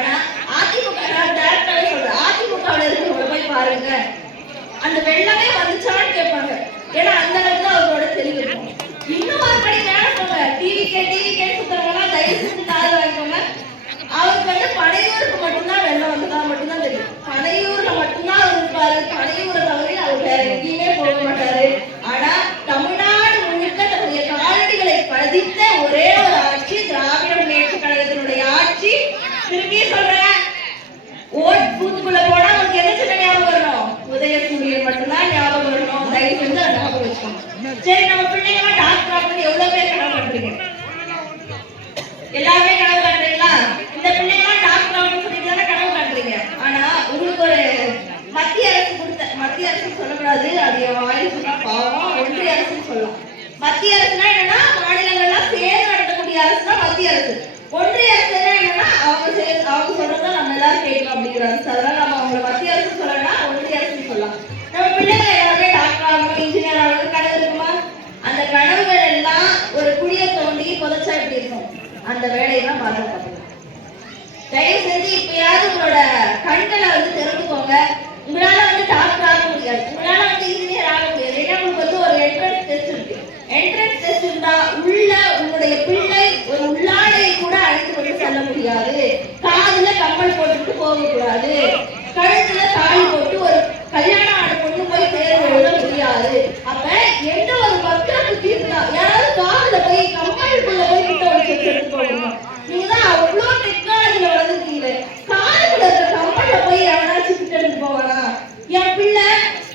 ஆனா அதிமுக டேரக்டாவே சொல்றேன். அதிமுகவில் இருக்கிறவங்க போய் பாருங்க. அந்த வெள்ளமே வந்துச்சான்னு கேட்பாங்க. ஏன்னா அந்த அளவுக்கு அவரோட தெளிவு இன்னும் ஒரு படி மேல போங்க. டிவி கே டிவி கே சுத்தவங்க தயவு செஞ்சு தாழ் வாங்கிக்கோங்க. அவருக்கு பனையூருக்கு மட்டும்தான் வெள்ளம் வந்ததா மட்டும்தான் தெரியும். பனையூர்ல மட்டும்தான் அவர் இருப்பாரு. பனையூரை தவிர அவர் வேற எங்கேயுமே போக மாட்டாரு. உதயசூரியன் மட்டும்தான் ஞாபகம் வரணும். தயவு செஞ்சு அதை ஞாபகம் வச்சுக்கோங்க. சரி நம்ம பிள்ளைங்களா டாக்டர் ஆகணும் எவ்வளவு பேர் கனவு பண்றீங்க எல்லாமே கனவு காட்டுறீங்களா இந்த பிள்ளைங்க டாக்டர் ஆகணும்னு சொல்லிட்டு தானே கனவு காட்டுறீங்க ஆனா உங்களுக்கு ஒரு மத்திய அரசு கொடுத்த மத்திய அரசு சொல்லக்கூடாது அது என் வாயில் சொன்னா பாவம் ஒன்றிய அரசுன்னு சொல்லலாம். மத்திய அரசுனா என்னன்னா மாநிலங்கள்லாம் சேர்ந்து நடத்தக்கூடிய அரசு தான் மத்திய அரசு. ஒன்றிய அரசு என்னன்னா அவங்க சே- அவங்க சொல்றதை நம்ம எல்லாரும் கேட்கணும் அப்படிங்கிற அரசு அதனால நம்ம அவங்களை மத்திய அரசு சொல்லணும் சொல்லலாம் நம்ம பிள்ளைங்க எல்லாமே டாக்டர் ஆகணும் இன்ஜினியர் ஆகணும் கனவு இருக்குமா அந்த கனவுகள் எல்லாம் ஒரு குழியை தோண்டி புதைச்சா எப்படி இருக்கும்? அந்த வேலையெல்லாம் தான் பாதுகாப்பு தயவு செஞ்சு இப்பயாவது உங்களோட கண்களை வந்து திறந்துக்கோங்க உங்களால வந்து டாக்டர் ஆக முடியாது. உங்களால வந்து இன்ஜினியர் ஆக முடியாது. ஏன்னா உங்களுக்கு வந்து ஒரு என்ட்ரன்ஸ் டெஸ்ட் இருக்கு. என்ட்ரன்ஸ் டெஸ்ட் இருந்தா உள்ள உங்களுடைய பிள்ளை ஒரு உள்ளாடையை கூட அழைத்து கொண்டு செல்ல முடியாது. காதுல கம்பல் போட்டுட்டு போகக்கூடாது. கழுத்துல தாலி போட்டு ஒரு கல்யாணம் ஆன பொண்ணு போய் தேர்வு கூடாது அப்ப எந்த ஒரு மக்களுக்கு தீர்ப்பு இருந்தா யாராவது காதுல போய் கம்மலுக்குள்ள போய் கிட்ட வச்சு எடுத்து போகணும் நீங்க தான் அவ்வளோ டெக்னாலஜில வளர்ந்துருக்கீங்களே காதுக்குள்ள இருக்க கம்மல்ல போய் எவனாச்சும் கிட்ட எடுத்து போவானா என் பிள்ளை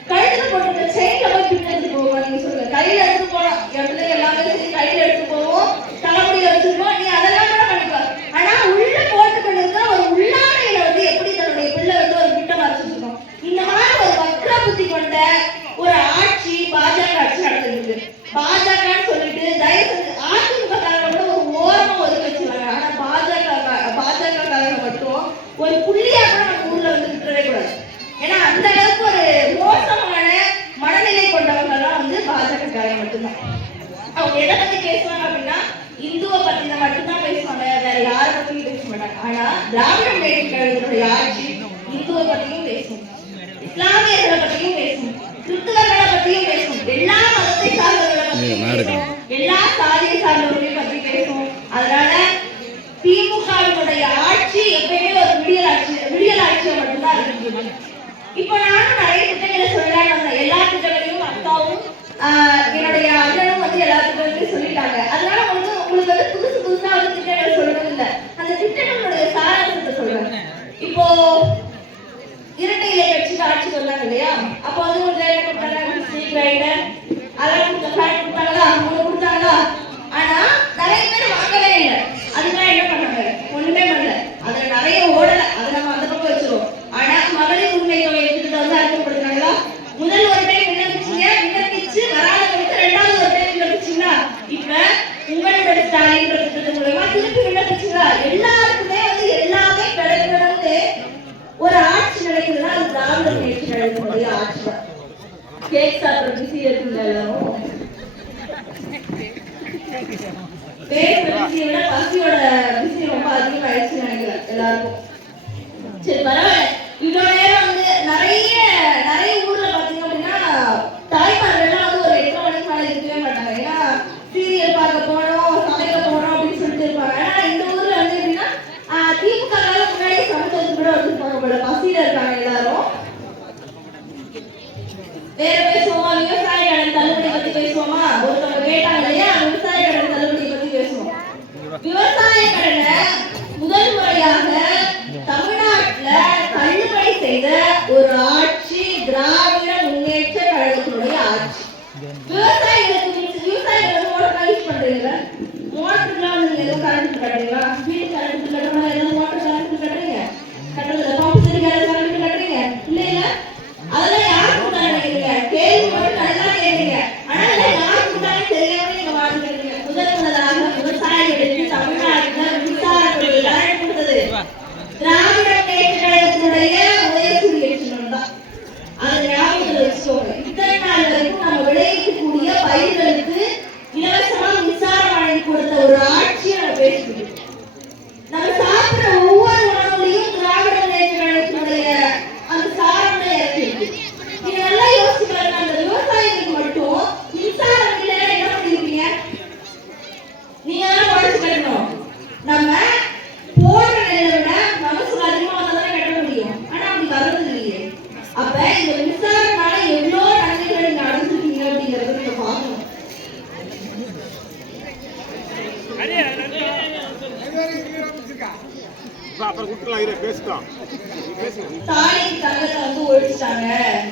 கழுத்துல போட்டுருக்க செயின்ல போய் கிட்ட எடுத்து போவா நீங்க சொல்லுங்க கையில எடுத்து போலாம் என் பிள்ளை எல்லாமே சரி கையில எடுத்து போவோம் தலைமுடியில வச்சிருக்கோம் நீ அதெல்லாம் கூட பண்ணிக்கோ ஆனா உள்ள போட்டுக்கொண்டு இருக்க ஒரு உள்ளாடையில வந்து எப்படி தன்னுடைய பிள்ளை வந்து ஒரு கிட்ட மறைச்சிருக்கோம் இந்த மாதிரி ஒரு வக்ர புத்தி கொண்ட ஒரு ஆட்சி பாஜக ஆட்சி நடந்துருக்கு பாஜகன்னு சொல்லிட்டு தயவு செஞ்சு அதிமுக காரங்க கூட ஒரு ஓரமா ஒதுக்கி வச்சுருவாங்க ஆனா பாஜக பாஜக காரங்க மட்டும் ஒரு புள்ளியா கூட நம்ம ஊர்ல வந்து விட்டுறவே கூடாது ஏன்னா அந்த அளவுக்கு ஒரு மோசமான மனநிலை கொண்டவங்கலாம் வந்து பாஜக காரங்க மட்டும்தான் அவங்க எதை பத்தி பேசுவாங்க அப்படின்னா இந்துவை பத்தி தான் மட்டும்தான் பேசுவாங்க வேற யாரை பத்தியும் பேச மாட்டாங்க ஆனா திராவிட முன்னேற்ற கழகத்தினுடைய ஆட்சி இந்துவை பத்தியும் பேசும் இஸ்லாமியர்களை பத்தியும் பேசும் கிறிஸ்துவர்களை பத்தியும் பேசும் எல்லா மதத்தை சார்ந்தவர்களை பத்தியும் நீங்க நாடுங்க. பேசும் எல்லா சாதியை சார்ந்தவர்களையும் பத்தி பேசும் அதனால திமுகவினுடைய ஆட்சி எப்பயுமே ஒரு விடியல் ஆட்சி விடியல் ஆட்சியை இப்போ நானும் நிறைய திட்டங்களை சொல்லலாம் வந்தேன். எல்லா திட்டங்களையும் அக்காவும் ஆஹ், என்னுடைய அண்ணனும் வந்து எல்லா திட்டங்களையும் சொல்லிட்டாங்க. அதனால வந்து உங்களுக்கு வந்து புதுசு புதுசா வந்து திட்டங்கள் சொல்லணும் இல்ல. அந்த திட்டங்களுடைய சாராம்சத்தை சொல்றேன். இப்போ இரட்டை இலை கட்சிக்கு ஆட்சி சொன்னாங்க இல்லையா? அப்போ வந்து ஒரு என்ன கொடுத்தாங்க மிக்ஸி கிரைண்டர் அதெல்லாம் கொடுத்த ஃபேன் கொடுத்தாங்களா உங்களுக்கு கொடுத்தாங்களா? ஆனா நிறைய பேர் வாங்கவே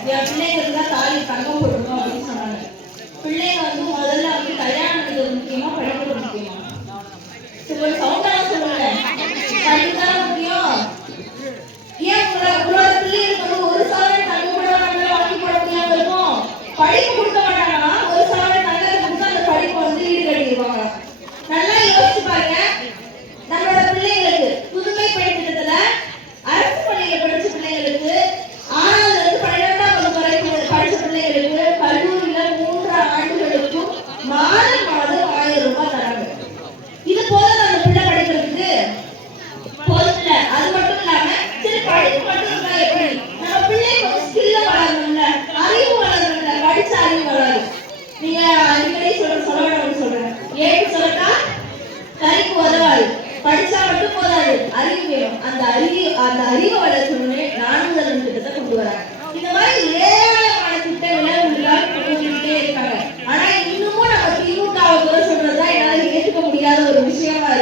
Biar pilih 工回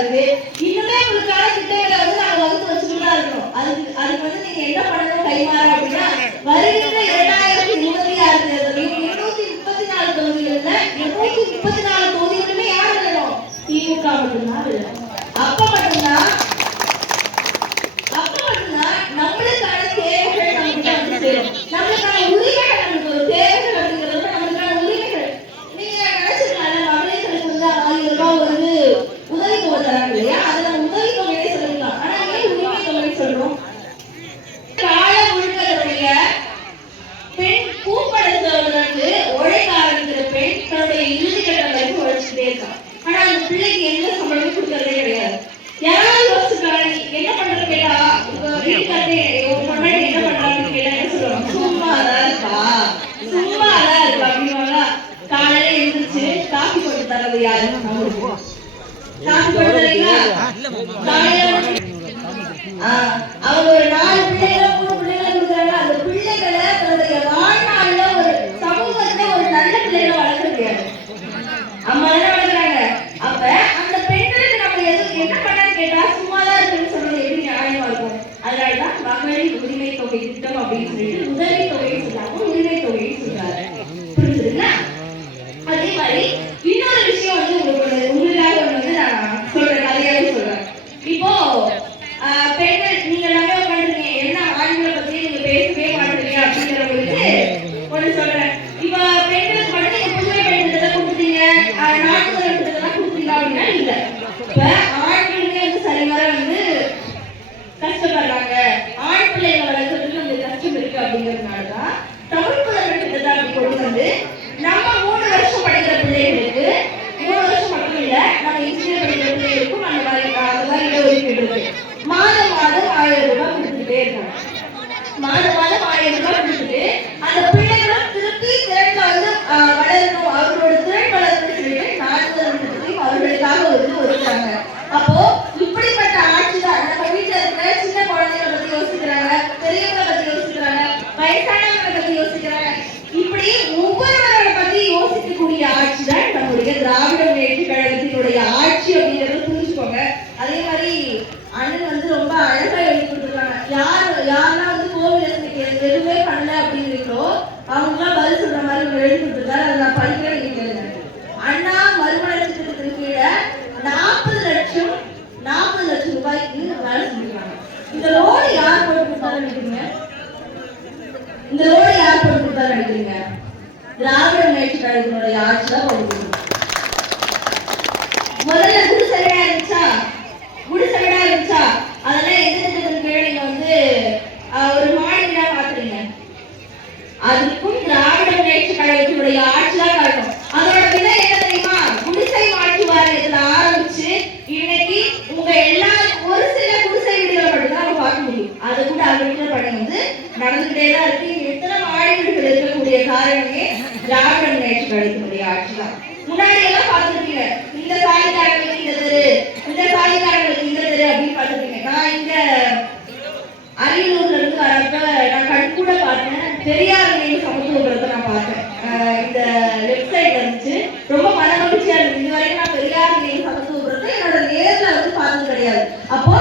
இருக்கு. இன்னுமே உங்களுக்கு கிடைக்கிட்டே வந்து நாங்க வகுத்து வச்சுக்கிட்டு தான் இருக்கிறோம் அதுக்கு அதுக்கு வந்து நீங்க என்ன Salud நாற்பது இடத்துக்கு தான் கொடுத்துருந்தாங்கன்னா இல்லை இந்த லோடு யார் போட்டு கொடுத்தா நினைக்கிறீங்க? திராவிட முயற்சி கழகத்தினுடைய ஆட்சி தான் முதல்ல குடி சரடா இருந்துச்சா? குடி சரடா இருந்துச்சா? அதெல்லாம் எந்த திட்டத்தின் கீழே நீங்க வந்து ஒரு மாநிலமா பாக்குறீங்க அதுக்கும் திராவிட முயற்சி கழகத்தினுடைய ஆட்சி தான் காட்டும் அதோட விதை என்ன தெரியுமா? குடிசை மாற்றி வாரியத்துல ஆரம்பிச்சு இன்னைக்கு உங்க எல்லா ஒரு சில குடிசை வீடுகளை மட்டும்தான் நம்ம பார்க்க முடியும். அது கூட அது வீட்டுல பண்ணி வந்து நடந்துகிட்டே தான் இருக்கு. மாநிலத்தில் இருக்கக்கூடிய காரணமே திராவிட முன்னேற்ற கழகத்தினுடைய ஆட்சி தான் முன்னாடி எல்லாம் பார்த்துருக்கீங்க இந்த சாதிக்காரங்களுக்கு இந்த தெரு இந்த சாதிக்காரங்களுக்கு இந்த தெரு அப்படின்னு பார்த்துருக்கீங்க நான் இந்த அரியலூர்ல இருந்து வரப்ப நான் கண் கூட பார்த்தேன். பெரியார் நினைவு சமத்துவபுரத்தை நான் பார்த்தேன். இந்த லெஃப்ட் சைட்ல இருந்துச்சு. ரொம்ப மன மகிழ்ச்சியா இருந்துச்சு இது வரைக்கும் நான் பெரியார் நினைவு சமத்துவபுரத்தை என்னோட நேரில் வந்து பார்த்தது கிடையாது. அப்போ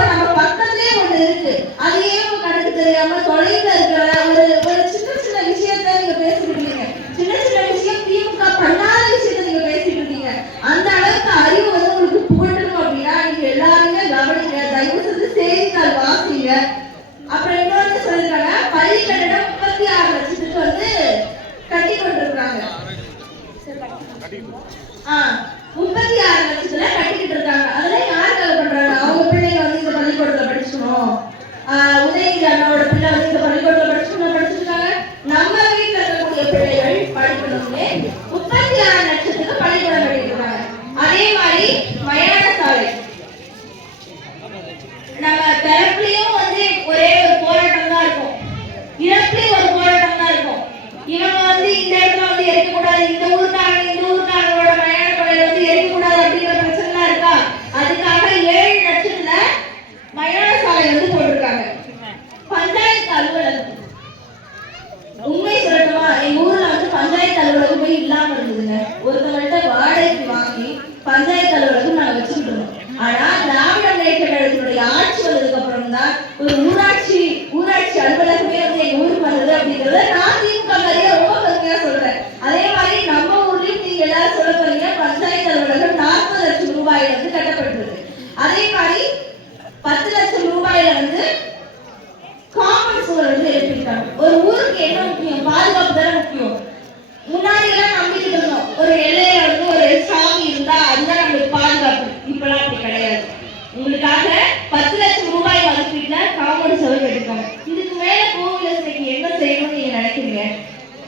அதே மாதிரி மயான சாலை நம்ம பிறப்புலயும் வந்து ஒரே ஒரு போராட்டம் தான் இருக்கும். இறப்புலயும் ஒரு போராட்டம் தான் இருக்கும். இவங்க வந்து இந்த இடத்துல வந்து இருக்கக்கூடாது இந்த ஊருக்கு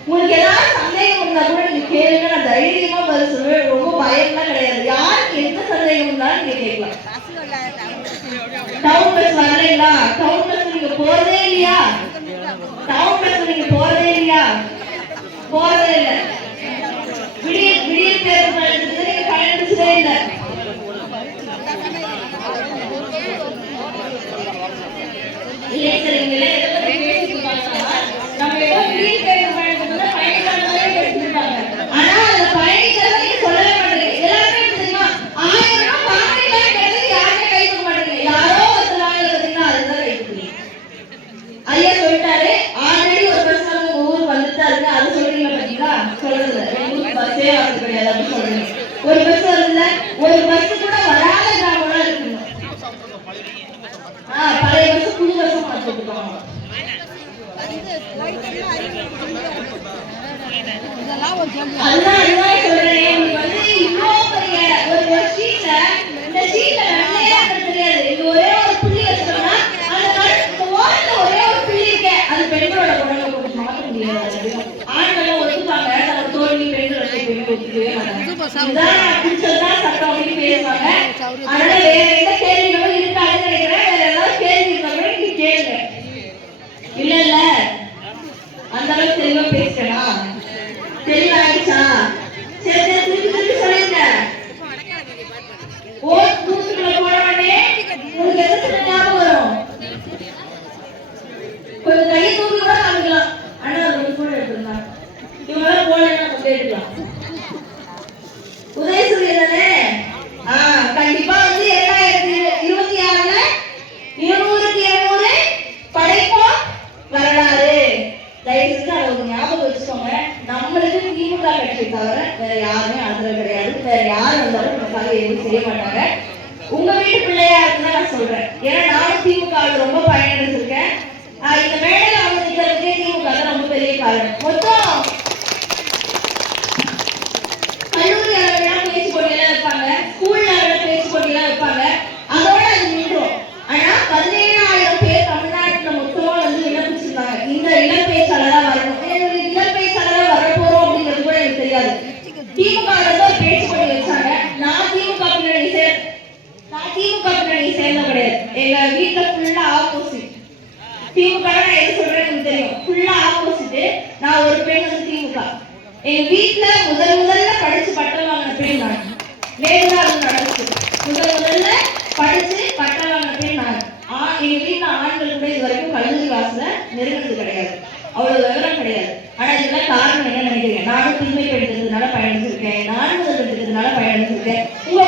உங்களுக்கு ஏதாவது சந்தேகம் இருந்தா கூட நீங்க கேளுங்க நான் தைரியமா பதில் சொல்லுவேன் ரொம்ப பயம்லாம் கிடையாது. யாருக்கு எந்த சந்தேகம் இருந்தாலும் நீங்க கேட்கலாம். டவுன் பஸ் வரலைங்களா? டவுன் பஸ் நீங்க போறதே இல்லையா? டவுன் பஸ் நீங்க போறதே இல்லையா? போற சவுரி பேசுவாங்க அதனால வேற எந்த காரணம் மொத்தம் என் எங்க வீட்டுல முதல் முதல்ல படிச்சு பட்டம் வாங்கின பேர் நான். வேறுதான் நடந்துச்சு முதல் முதல்ல படிச்சு பட்டம் வாங்கின பேர் நான். ஆ எங்க வீட்டுல ஆண்கள் கூட இது வரைக்கும் கல்லூரி வாசல நெருங்குறது கிடையாது. அவ்வளவு விவரம் கிடையாது. ஆனா இதெல்லாம் காரணம் என்ன நினைக்கிறீங்க. நானும் புதுமை பெற்றதுனால பயணிச்சிருக்கேன். நானும் முதல் பெற்றதுனால பயணிச்சிருக்கேன். உங்க